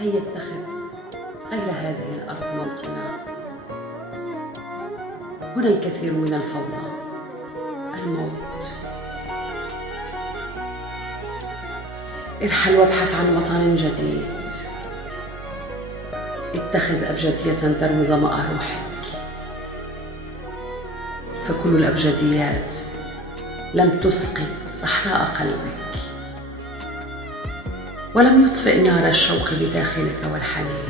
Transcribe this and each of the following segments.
هيا اتخذ غير هذه الأرض موطنا. هنا الكثير من الفوضى، الموت. ارحل وابحث عن وطن جديد. اتخذ أبجدية تروي ظمأ روحك، فكل الأبجديات لم تسقي صحراء قلبك، ولم يطفئ نار الشوق بداخلك والحنين.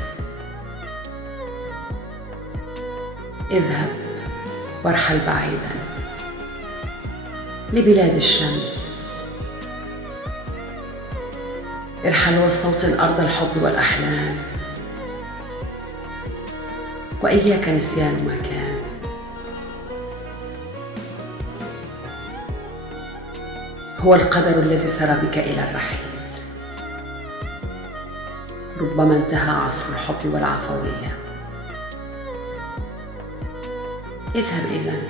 اذهب وارحل بعيدا لبلاد الشمس. ارحل واستوطن أرض الحب والأحلام، وإياك نسيان ما كان. هو القدر الذي سرى بك إلى الرحيل. ربما انتهى عصر الحب والعفوية. اذهب إذن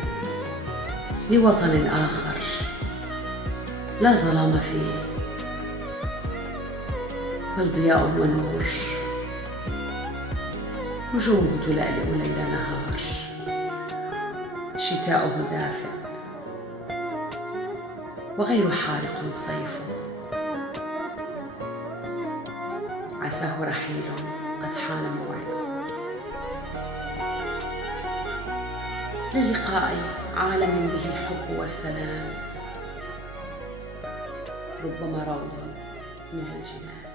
لوطن آخر لا ظلام فيه، بل ضياء ونور. نجومه تلألئ ليل نهار، شتاؤه دافئ وغير حارق صيفه. عساه رحيل قد حان موعده، للقاء عالم به الحب والسلام. ربما روض من الجنان.